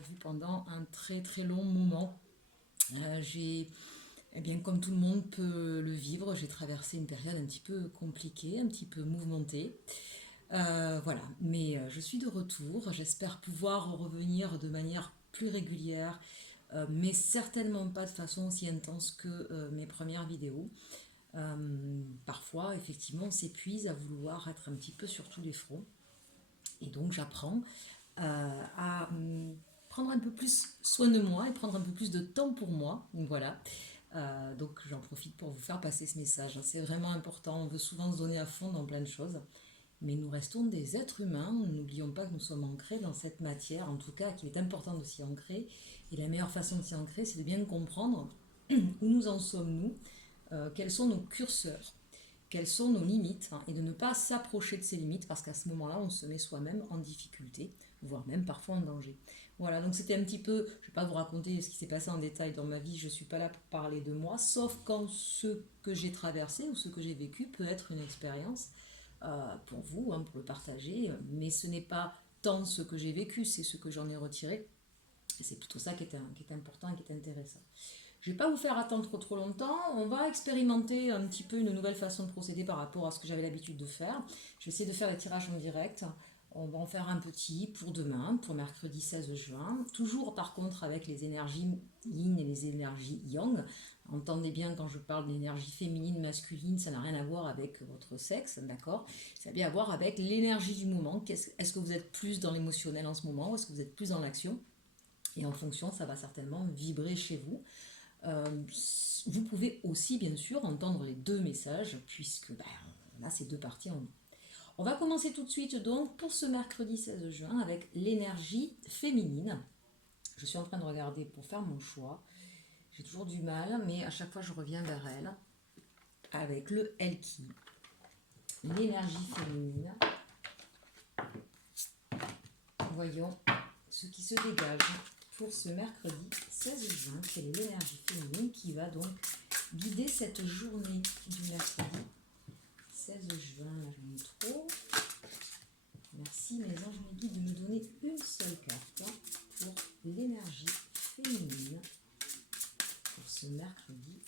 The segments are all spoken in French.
Vu pendant un très très long moment. Eh bien, comme tout le monde peut le vivre, j'ai traversé une période un petit peu compliquée, un petit peu mouvementée. Voilà, mais je suis de retour. J'espère pouvoir revenir de manière plus régulière, mais certainement pas de façon aussi intense que mes premières vidéos. Parfois, effectivement, on s'épuise à vouloir être un petit peu sur tous les fronts. Et donc, j'apprends à prendre un peu plus soin de moi et prendre un peu plus de temps pour moi. Donc voilà. Donc j'en profite pour vous faire passer ce message. C'est vraiment important. On veut souvent se donner à fond dans plein de choses. Mais nous restons des êtres humains. N'oublions pas que nous sommes ancrés dans cette matière. En tout cas, qu'il est important de s'y ancrer. Et la meilleure façon de s'y ancrer, c'est de bien comprendre où nous en sommes, nous. Quels sont nos curseurs, quelles sont nos limites, hein, et de ne pas s'approcher de ces limites parce qu'à ce moment-là, on se met soi-même en difficulté, voire même parfois en danger. Voilà, donc c'était un petit peu, je ne vais pas vous raconter ce qui s'est passé en détail dans ma vie, je ne suis pas là pour parler de moi, sauf quand ce que j'ai traversé ou ce que j'ai vécu peut être une expérience pour vous, hein, pour le partager, mais ce n'est pas tant ce que j'ai vécu, c'est ce que j'en ai retiré, et c'est plutôt ça qui est important et qui est intéressant. Je ne vais pas vous faire attendre trop longtemps. On va expérimenter un petit peu une nouvelle façon de procéder par rapport à ce que j'avais l'habitude de faire. Je vais essayer de faire les tirages en direct. On va en faire un petit pour demain, pour mercredi 16 juin. Toujours par contre avec les énergies yin et les énergies yang. Entendez bien quand je parle d'énergie féminine, masculine, ça n'a rien à voir avec votre sexe, d'accord? Ça a bien à voir avec l'énergie du moment. Est-ce que vous êtes plus dans l'émotionnel en ce moment ou est-ce que vous êtes plus dans l'action? Et en fonction, ça va certainement vibrer chez vous. Euh, Vous pouvez aussi, bien sûr, entendre les deux messages, puisque on a ces deux parties en nous. On va commencer tout de suite donc pour ce mercredi 16 juin avec l'énergie féminine. Je suis en train de regarder pour faire mon choix. J'ai toujours du mal, mais à chaque fois je reviens vers elle avec le Elki. L'énergie féminine. Voyons ce qui se dégage pour ce mercredi 16 juin. Quelle est l'énergie féminine qui va donc guider cette journée du mercredi 16 juin? Là, j'en ai trop. Merci mes anges, mes guides, de me donner une seule carte pour l'énergie féminine pour ce mercredi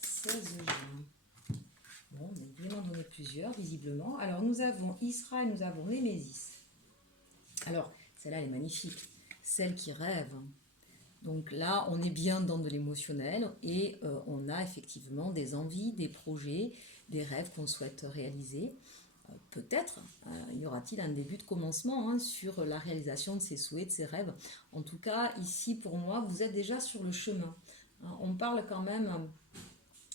16 juin. Bon, on va m'en donner plusieurs, visiblement. Alors, nous avons Isra et nous avons Némésis. Alors, celle-là, elle est magnifique. Celle qui rêve. Donc là, on est bien dans de l'émotionnel et on a effectivement des envies, des projets, des rêves qu'on souhaite réaliser. Peut-être y aura-t-il un début de commencement, hein, sur la réalisation de ses souhaits, de ses rêves. En tout cas, ici, pour moi, vous êtes déjà sur le chemin. Hein, on parle quand même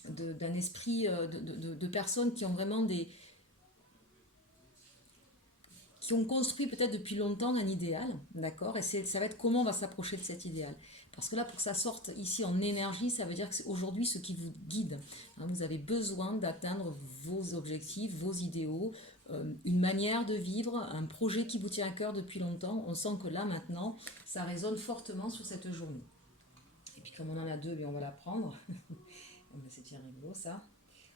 d'un esprit de personnes qui ont vraiment qui ont construit peut-être depuis longtemps un idéal, d'accord? Et ça va être comment on va s'approcher de cet idéal. Parce que là, pour que ça sorte ici en énergie, ça veut dire que c'est aujourd'hui ce qui vous guide. Hein, vous avez besoin d'atteindre vos objectifs, vos idéaux, une manière de vivre, un projet qui vous tient à cœur depuis longtemps. On sent que là, maintenant, ça résonne fortement sur cette journée. Et puis comme on en a deux, on va la prendre. C'est bien rigolo ça.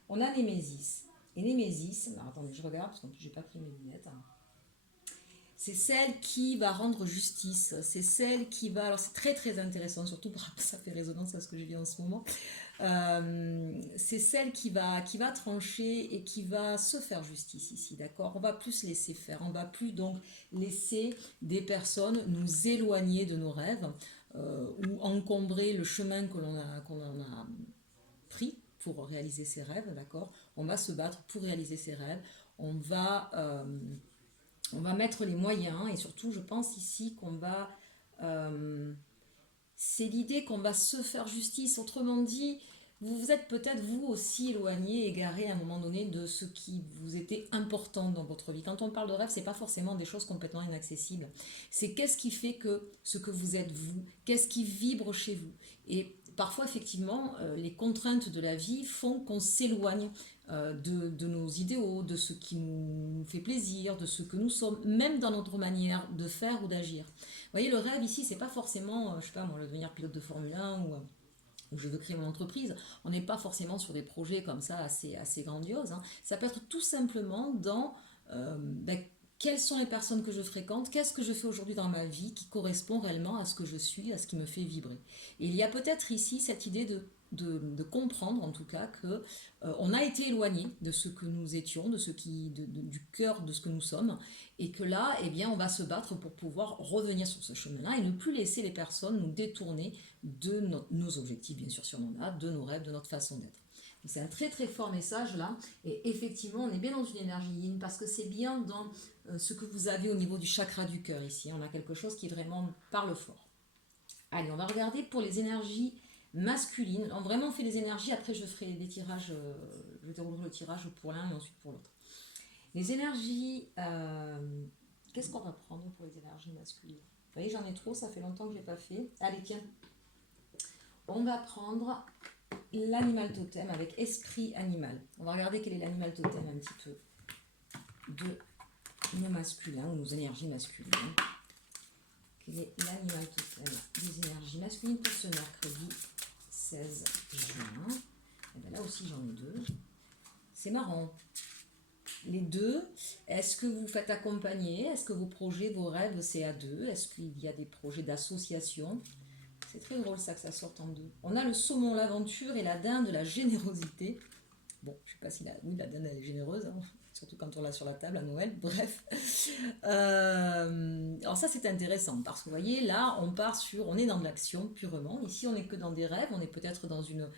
On a Némésis. Et Némésis, alors attendez, je regarde parce que j'ai pas pris mes lunettes. Hein. C'est celle qui va rendre justice, c'est celle qui va... Alors c'est très très intéressant, surtout parce que ça fait résonance à ce que je vis en ce moment. C'est celle qui va trancher et qui va se faire justice ici, d'accord? On va plus laisser faire, on va plus donc laisser des personnes nous éloigner de nos rêves ou encombrer le chemin qu'on a pris pour réaliser ses rêves, d'accord? On va se battre pour réaliser ses rêves, on va mettre les moyens et surtout je pense ici qu'on va c'est l'idée qu'on va se faire justice. Autrement dit, vous vous êtes peut-être vous aussi éloigné, égaré à un moment donné de ce qui vous était important dans votre vie. Quand on parle de rêve, c'est pas forcément des choses complètement inaccessibles. C'est qu'est-ce qui fait que ce que vous êtes vous, qu'est-ce qui vibre chez vous. Et parfois, effectivement, les contraintes de la vie font qu'on s'éloigne de nos idéaux, de ce qui nous fait plaisir, de ce que nous sommes, même dans notre manière de faire ou d'agir. Vous voyez, le rêve ici, c'est pas forcément, je sais pas moi, le devenir pilote de Formule 1 ou je veux créer mon entreprise. On n'est pas forcément sur des projets comme ça assez grandioses. Hein. Ça peut être tout simplement dans quelles sont les personnes que je fréquente, qu'est-ce que je fais aujourd'hui dans ma vie qui correspond réellement à ce que je suis, à ce qui me fait vibrer. Et il y a peut-être ici cette idée de comprendre en tout cas que on a été éloigné de ce que nous étions, de ce qui, du cœur de ce que nous sommes, et que là, eh bien, on va se battre pour pouvoir revenir sur ce chemin-là et ne plus laisser les personnes nous détourner de nos objectifs, bien sûr, si on en a, de nos rêves, de notre façon d'être. C'est un très très fort message là, et effectivement, on est bien dans une énergie yin parce que c'est bien dans ce que vous avez au niveau du chakra du cœur ici. On a quelque chose qui vraiment parle fort. Allez, on va regarder pour les énergies masculines. On vraiment fait les énergies, après je ferai des tirages, je déroulerai le tirage pour l'un et ensuite pour l'autre. Les énergies, qu'est-ce qu'on va prendre pour les énergies masculines? Vous voyez, j'en ai trop, ça fait longtemps que je ne l'ai pas fait. Allez, tiens, on va prendre l'animal totem avec esprit animal. On va regarder quel est l'animal totem un petit peu de nos masculins ou nos énergies masculines. Quel est l'animal totem des énergies masculines pour ce mercredi 16 juin? Et bien là aussi j'en ai deux. C'est marrant. Les deux, est-ce que vous faites accompagner? Est-ce que vos projets, vos rêves, c'est à deux? Est-ce qu'il y a des projets d'association? C'est très drôle ça que ça sorte en deux. On a le saumon, l'aventure et la dinde, la générosité. Bon, je sais pas si la dinde elle est généreuse, hein, surtout quand on l'a sur la table à Noël, bref. Alors ça c'est intéressant parce que vous voyez, là on est dans de l'action purement. Ici on n'est que dans des rêves, on est peut-être dans une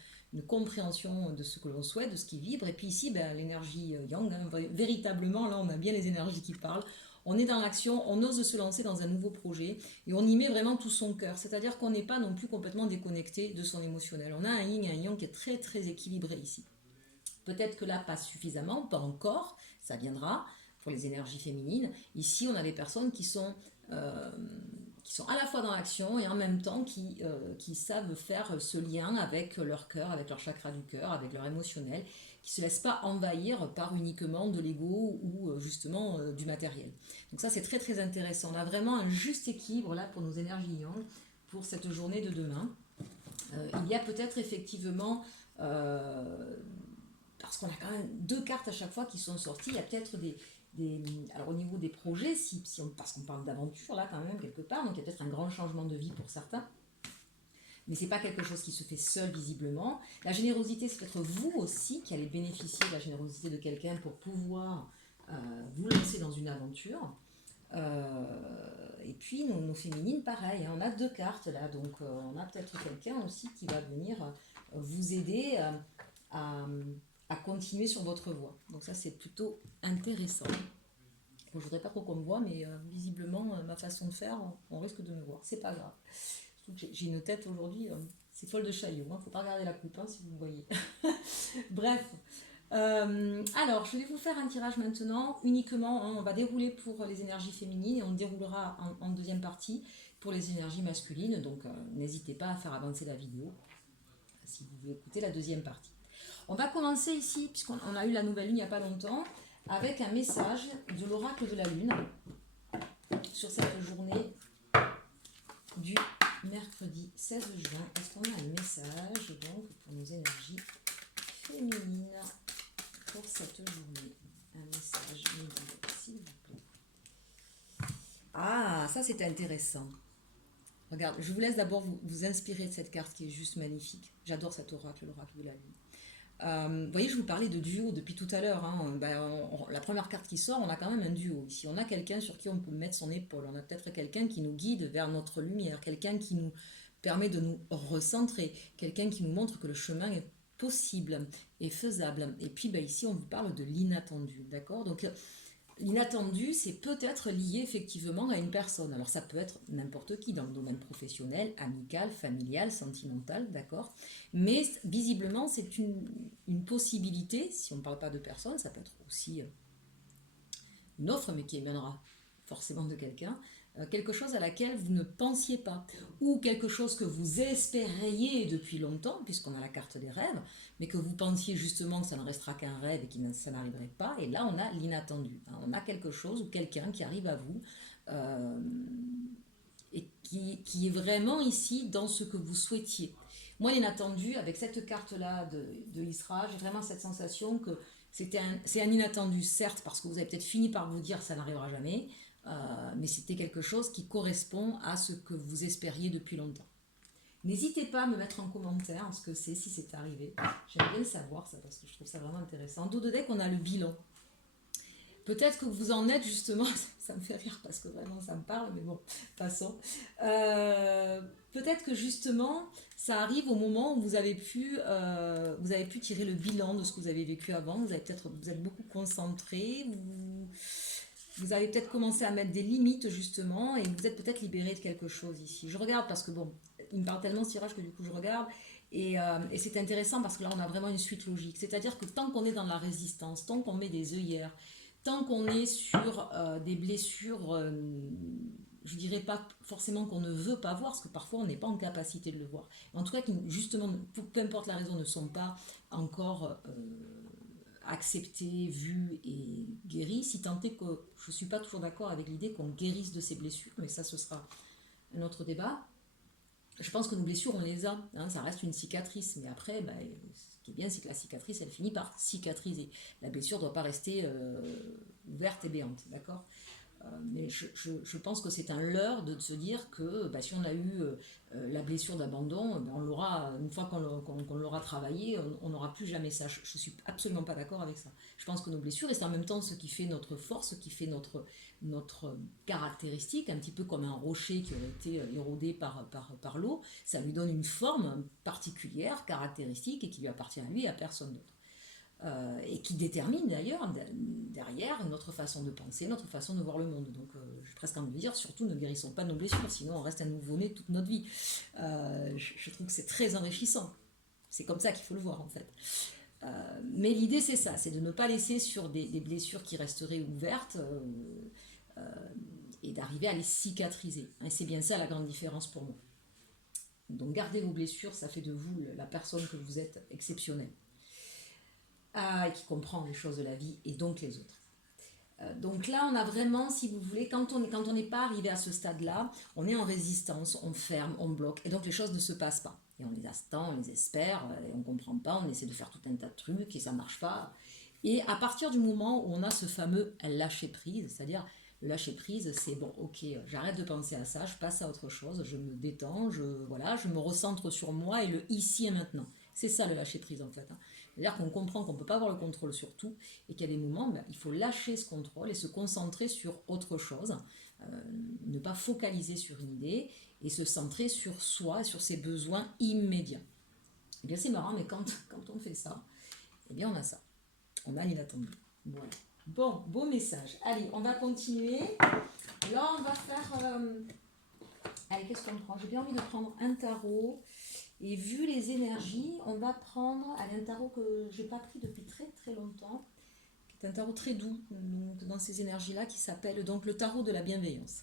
compréhension de ce que l'on souhaite, de ce qui vibre. Et puis ici, ben, l'énergie yang, hein, véritablement, là on a bien les énergies qui parlent. On est dans l'action, on ose se lancer dans un nouveau projet et on y met vraiment tout son cœur. C'est-à-dire qu'on n'est pas non plus complètement déconnecté de son émotionnel. On a un yin et un yang qui est très très équilibré ici. Peut-être que là, pas suffisamment, pas encore, ça viendra pour les énergies féminines. Ici, on a des personnes qui sont à la fois dans l'action et en même temps qui savent faire ce lien avec leur cœur, avec leur chakra du cœur, avec leur émotionnel, qui ne se laissent pas envahir par uniquement de l'ego ou justement du matériel. Donc ça, c'est très très intéressant. On a vraiment un juste équilibre là pour nos énergies yang pour cette journée de demain. Il y a peut-être effectivement... parce qu'on a quand même deux cartes à chaque fois qui sont sorties, il y a peut-être alors au niveau des projets, parce qu'on parle d'aventure là quand même quelque part, donc il y a peut-être un grand changement de vie pour certains, mais c'est pas quelque chose qui se fait seul visiblement. La générosité, c'est peut-être vous aussi qui allez bénéficier de la générosité de quelqu'un pour pouvoir vous lancer dans une aventure. Et puis nos féminines, pareil, hein, on a deux cartes là, donc on a peut-être quelqu'un aussi qui va venir vous aider à continuer sur votre voie. Donc ça, c'est plutôt intéressant. Bon, je voudrais pas trop qu'on me voit, mais visiblement, ma façon de faire, on risque de me voir. C'est pas grave. J'ai une tête aujourd'hui, c'est folle de chaillot. Faut pas regarder la coupe, hein, si vous me voyez. Bref. Alors, je vais vous faire un tirage maintenant, uniquement, hein, on va dérouler pour les énergies féminines et on déroulera en deuxième partie pour les énergies masculines. Donc, n'hésitez pas à faire avancer la vidéo si vous voulez écouter la deuxième partie. On va commencer ici, puisqu'on a eu la nouvelle lune il n'y a pas longtemps, avec un message de l'oracle de la lune sur cette journée du mercredi 16 juin. Est-ce qu'on a un message donc pour nos énergies féminines pour cette journée? Un message, s'il vous plaît. Ah, ça c'est intéressant. Regarde, je vous laisse d'abord vous inspirer de cette carte qui est juste magnifique. J'adore cet oracle, l'oracle de la lune. Vous voyez, je vous parlais de duo depuis tout à l'heure. Hein. La première carte qui sort, on a quand même un duo. Ici, on a quelqu'un sur qui on peut mettre son épaule. On a peut-être quelqu'un qui nous guide vers notre lumière, quelqu'un qui nous permet de nous recentrer, quelqu'un qui nous montre que le chemin est possible et faisable. Et puis ici, on vous parle de l'inattendu, d'accord? Donc l'inattendu, c'est peut-être lié effectivement à une personne. Alors ça peut être n'importe qui dans le domaine professionnel, amical, familial, sentimental, d'accord? Mais visiblement, c'est une possibilité. Si on ne parle pas de personne, ça peut être aussi une offre, mais qui émanera forcément de quelqu'un. Quelque chose à laquelle vous ne pensiez pas, ou quelque chose que vous espériez depuis longtemps, puisqu'on a la carte des rêves, mais que vous pensiez justement que ça ne restera qu'un rêve et que ça n'arriverait pas, et là on a l'inattendu, hein. On a quelque chose ou quelqu'un qui arrive à vous, et qui est vraiment ici dans ce que vous souhaitiez. Moi, l'inattendu, avec cette carte-là de Isra, j'ai vraiment cette sensation que c'est un inattendu, certes, parce que vous avez peut-être fini par vous dire ça n'arrivera jamais, mais c'était quelque chose qui correspond à ce que vous espériez depuis longtemps. N'hésitez pas à me mettre en commentaire ce que c'est, si c'est arrivé. J'aime bien le savoir, ça, parce que je trouve ça vraiment intéressant. En dos de deck, on a le bilan. Peut-être que vous en êtes justement, ça me fait rire parce que vraiment ça me parle, mais bon, passons. Peut-être que justement, ça arrive au moment où vous avez pu tirer le bilan de ce que vous avez vécu avant. Vous êtes beaucoup concentré, vous avez peut-être commencé à mettre des limites justement, et vous êtes peut-être libéré de quelque chose ici. Je regarde parce que bon, il me parle tellement ce tirage que du coup je regarde. Et c'est intéressant parce que là on a vraiment une suite logique. C'est-à-dire que tant qu'on est dans la résistance, tant qu'on met des œillères, tant qu'on est sur des blessures, je dirais pas forcément qu'on ne veut pas voir, parce que parfois on n'est pas en capacité de le voir. En tout cas, qui justement, peu importe la raison, ne sont pas encore acceptées, vues et guéries, si tant est que je ne suis pas toujours d'accord avec l'idée qu'on guérisse de ces blessures, mais ça ce sera un autre débat. Je pense que nos blessures, on les a, hein, ça reste une cicatrice, mais après, bah, ce qui est bien, c'est que la cicatrice, elle finit par cicatriser. La blessure ne doit pas rester ouverte et béante, d'accord ? Mais je pense que c'est un leurre de se dire que bah, si on a eu la blessure d'abandon, on l'aura, une fois qu'on l'aura travaillé, on n'aura plus jamais ça. Je ne suis absolument pas d'accord avec ça. Je pense que nos blessures, et c'est en même temps ce qui fait notre force, ce qui fait notre caractéristique, un petit peu comme un rocher qui aurait été érodé par l'eau, ça lui donne une forme particulière, caractéristique, et qui lui appartient à lui et à personne d'autre. Et qui détermine d'ailleurs derrière notre façon de penser, notre façon de voir le monde. Donc j'ai presque envie de dire, surtout ne guérissons pas nos blessures, sinon on reste un nouveau-né toute notre vie. Je trouve que c'est très enrichissant. C'est comme ça qu'il faut le voir en fait. Mais l'idée c'est ça, c'est de ne pas laisser sur des blessures qui resteraient ouvertes et d'arriver à les cicatriser. Et c'est bien ça la grande différence pour moi. Donc gardez vos blessures, ça fait de vous la personne que vous êtes exceptionnelle. Et qui comprend les choses de la vie et donc les autres. Donc là, on a vraiment, si vous voulez, quand on n'est pas arrivé à ce stade-là, on est en résistance, on ferme, on bloque, et donc les choses ne se passent pas. Et on les attend, on les espère, et on ne comprend pas, on essaie de faire tout un tas de trucs, et ça ne marche pas. Et à partir du moment où on a ce fameux lâcher-prise, c'est-à-dire le lâcher-prise, c'est bon, ok, j'arrête de penser à ça, je passe à autre chose, je me détends, je me recentre sur moi et le ici et maintenant. C'est ça le lâcher-prise en fait. C'est-à-dire qu'on comprend qu'on ne peut pas avoir le contrôle sur tout et qu'il y a des moments, il faut lâcher ce contrôle et se concentrer sur autre chose, ne pas focaliser sur une idée et se centrer sur soi, sur ses besoins immédiats. Et bien c'est marrant, mais quand on fait ça, eh bien on a ça. On a l'inattendu. Voilà. Bon, beau message. Allez, on va continuer. Là, on va faire... Allez, qu'est-ce qu'on prend ? J'ai bien envie de prendre un tarot. Et vu les énergies, on va prendre un tarot que je n'ai pas pris depuis très très longtemps, qui est un tarot très doux dans ces énergies-là, qui s'appelle donc le tarot de la bienveillance.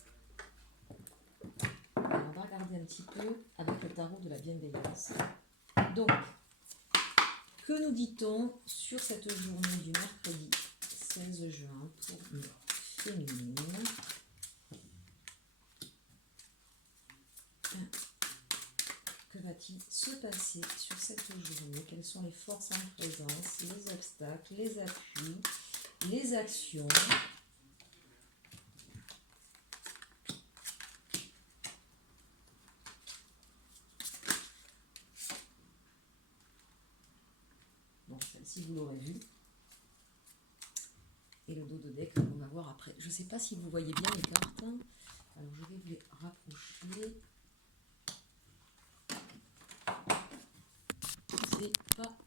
Alors, on va regarder un petit peu avec le tarot de la bienveillance. Donc, que nous dit-on sur cette journée du mercredi 16 juin pour une féminine ? Que va-t-il se passer sur cette journée ? Quelles sont les forces en présence, les obstacles, les appuis, les actions ? Bon, celle-ci, vous l'aurez vue. Et le dos de deck, on va voir après. Je ne sais pas si vous voyez bien les cartes. Alors, je vais vous les rapprocher. C'est pas